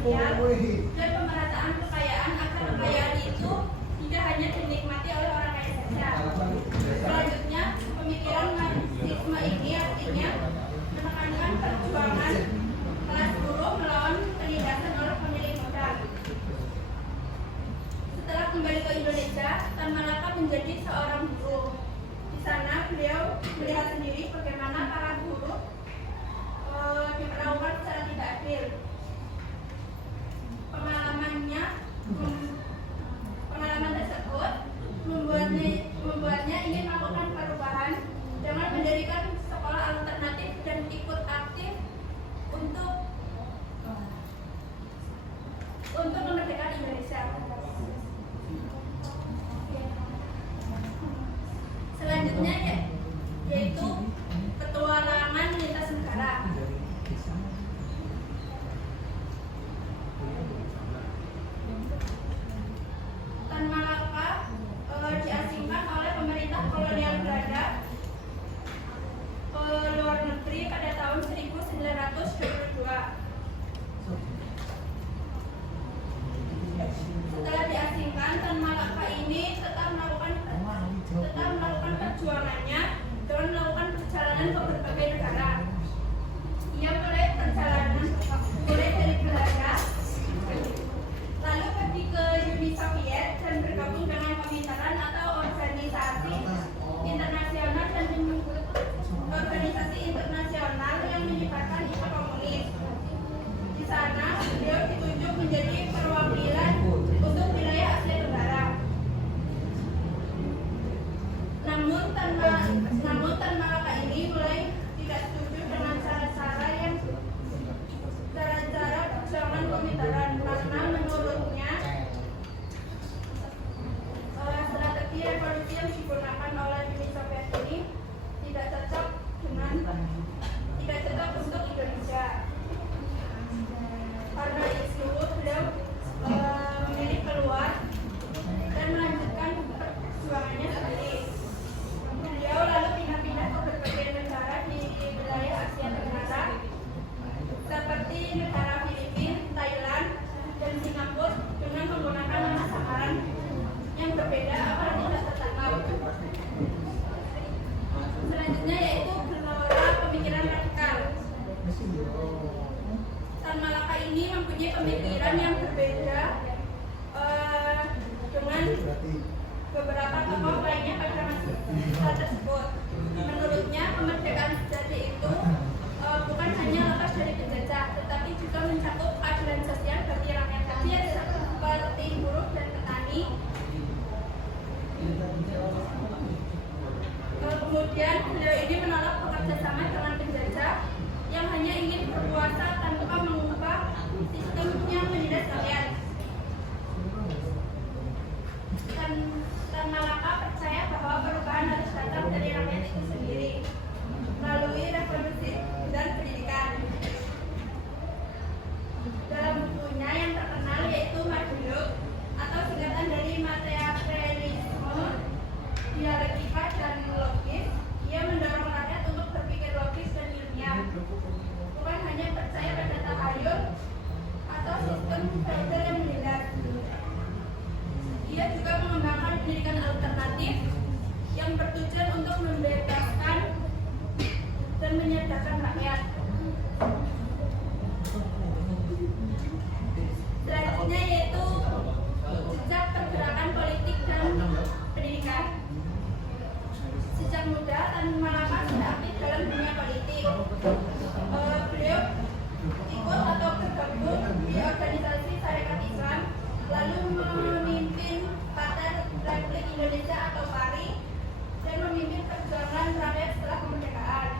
sosial dan pemerataan kekayaan agar kekayaan itu tidak hanya dinikmati oleh orang kaya saja. Selanjutnya, pemikiran marxisme ini artinya menekankan perjuangan kelas buruh melawan penindasan oleh pemilik modal. Setelah kembali ke Indonesia, Tan Malaka menjadi seorang buruh. Di sana beliau melihat sendiri bagaimana para buruh diperlakukan secara tidak adil. Pengalaman tersebut membuatnya ingin melakukan perubahan dengan mendirikan sekolah alternatif dan ikut aktif untuk memerdekakan Indonesia. Selanjutnya yaitu petualangan lintas negara. Tan Malaka diasingkan oleh pemerintah kolonial Belanda ke luar negeri pada tahun 1922. Setelah diasingkan, Tan Malaka ini tetap melakukan perjuangannya dengan melakukan perjalanan ke berbagai negara. Ia mulai dari Belanda, lalu pergi ke Uni Soviet dan bergabung dengan Komintern atau organisasi internasional yang menyebarkan Islam komunis. Di sana, beliau ditunjuk menjadi perwakilan untuk wilayah Asia Tenggara. Namun Tan Malaka ini mulai tidak setuju dengan cara-cara perjuangan Komintern karena menurutnya strategi revolusi yang digunakan oleh Uni Soviet ini tidak cocok untuk Indonesia. Karena itu beliau memilih keluar dan melanjutkan perjuangannya sendiri. Beliau lalu pindah-pindah ke berbagai negara di wilayah Asia Tenggara seperti negara Filipina, Thailand, dan Singapura dengan menggunakan nama samaran yang berbeda agar tidak tertangkap. Selanjutnya yaitu gelora pemikiran radikal. Tan Malaka ini mempunyai pemikiran yang berbeda dengan beberapa tokoh lainnya pada masa tersebut. Menurutnya, kemerdekaan sejati itu bukan hanya lepas dari penjajah, tetapi juga mencakup keadilan sosial bagi rakyat kecil seperti buruh dan petani. Kemudian beliau ini menolak bekerja sama dengan penjajah yang hanya ingin berkuasa tanpa mengubah sistem yang menindas rakyat. Tan Malaka percaya bahwa perubahan harus datang dari rakyat itu sendiri melalui revolusi dan pendidikan. Dalam bukunya yang terkenal yaitu Marduk atau singkatan dari materialisme, dialektika dan logis, ia mendorong rakyat untuk berpikir logis dan ilmiah, bukan hanya percaya pada tahayul atau sistem feodal yang menindas. Ia juga mengembangkan pendidikan alternatif yang bertujuan untuk membebaskan dan menyadarkan rakyat. Selanjutnya yaitu jejak pergerakan politik dan pendidikan. Sejak muda, Tan Malaka sudah aktif dalam dunia politik. Beliau ikut atau bergabung di organisasi Sarekat Islam, lalu memimpin Partai Republik Indonesia atau PARI dan memimpin perjuangan rakyat setelah kemerdekaan.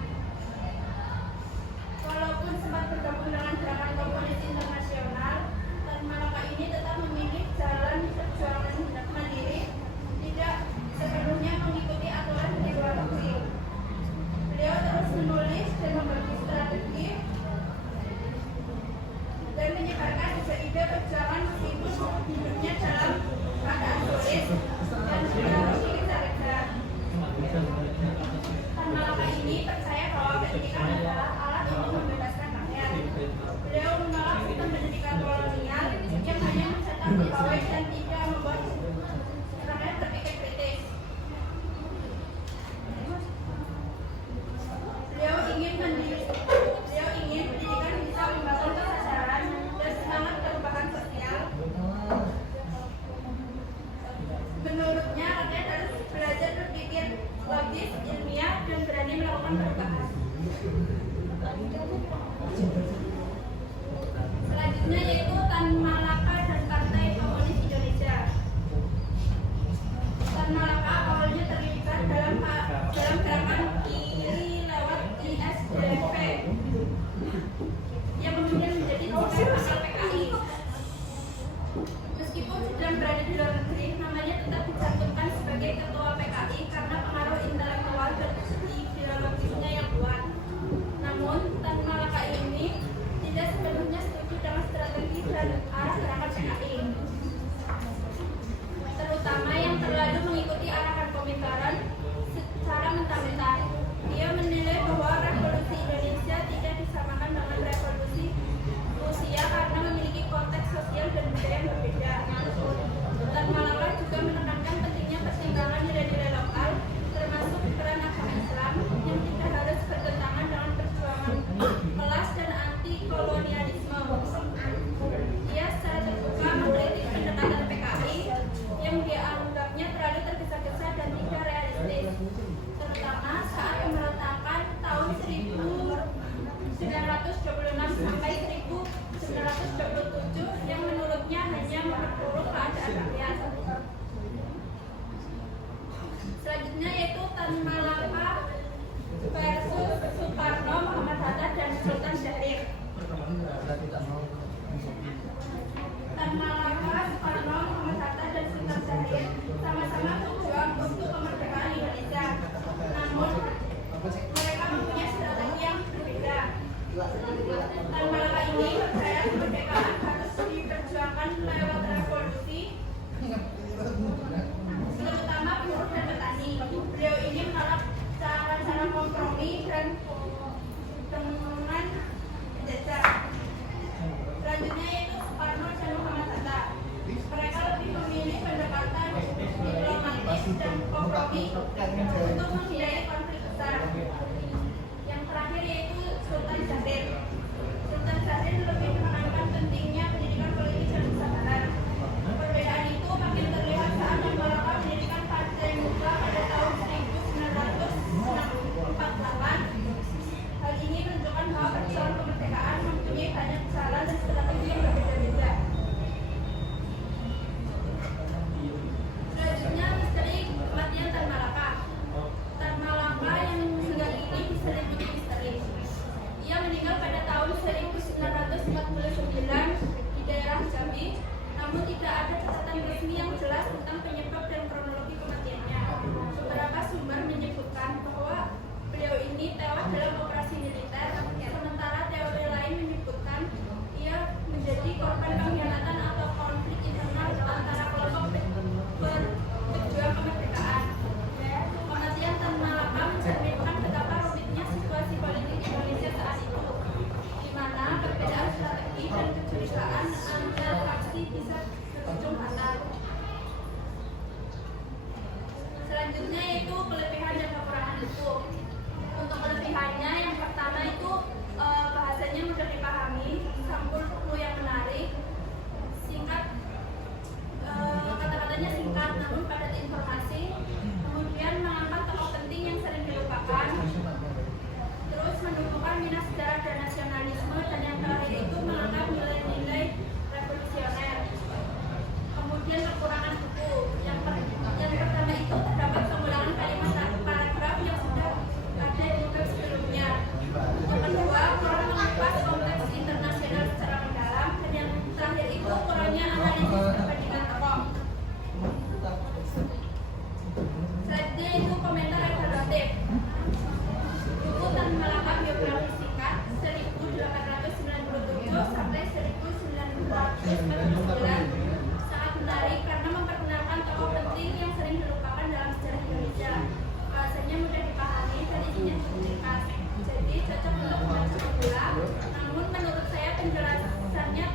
sangat menarik karena memperkenalkan tokoh penting yang sering dilupakan dalam sejarah Indonesia. Bahasanya mudah dipahami dan isinya ringkas, jadi cocok untuk membaca pemula. Namun menurut saya penjelasannya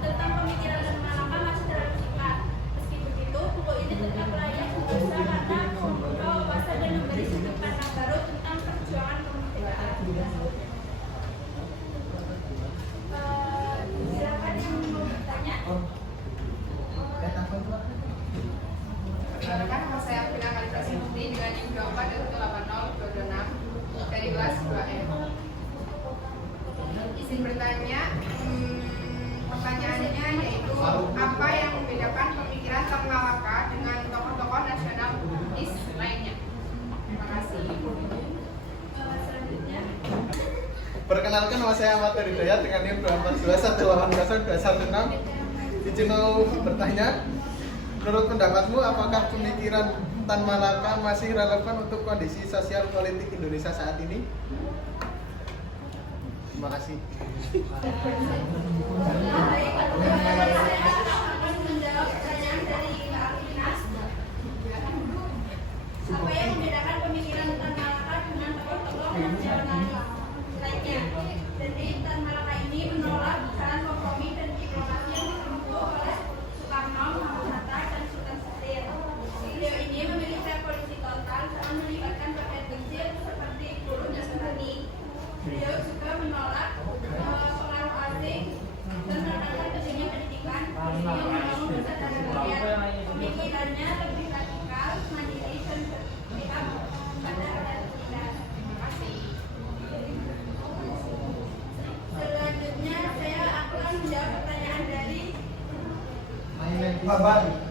tentang pemikiran dan Malaka masih terlalu singkat. Meski begitu, buku ini tetap layak dibaca karena membuka wawasan dan memberi sudut pandang baru tentang perjuangan kemerdekaan. Silakan yang mau bertanya. Perkenalkan, nama saya Vina Kalita Sinti dengan NIM 24.80.226 dari kelas 2M. Izin bertanya, pertanyaannya yaitu apa yang membedakan pemikiran Tan Malaka dengan tokoh-tokoh nasional Bugis lainnya? Terima kasih. Selanjutnya, Perkenalkan, nama saya Ahmad Hidayat dengan NIM 24.21.216. Izin mau bertanya, menurut pendapatmu apakah pemikiran Tan Malaka masih relevan untuk kondisi sosial politik Indonesia saat ini? Terima kasih. baik, saya akan menjawab pertanyaan dari Mbak Alvinas. Apa yang membedakan pemikiran Tan Malaka dengan tokoh-tokoh nasional lainnya? Jadi Tan Malaka ini menolak jalan kompromi dan diplomasi yang ditempuh oleh Soekarno, Muhammad Hatta, dan Sultan Syahrir. Beliau ini memiliki polisi total dalam melibatkan rakyat kecil seperti buruh dan petani. Beliau juga menolak pengaruh asing dan menekankan pentingnya pendidikan. Beliau membangun kesadaran rakyat. Pemikirannya lebih radikal, mandiri, dan berpihak pada rakyat kecil. Terima kasih. Selanjutnya saya akan menjawab pertanyaan dari Bapak.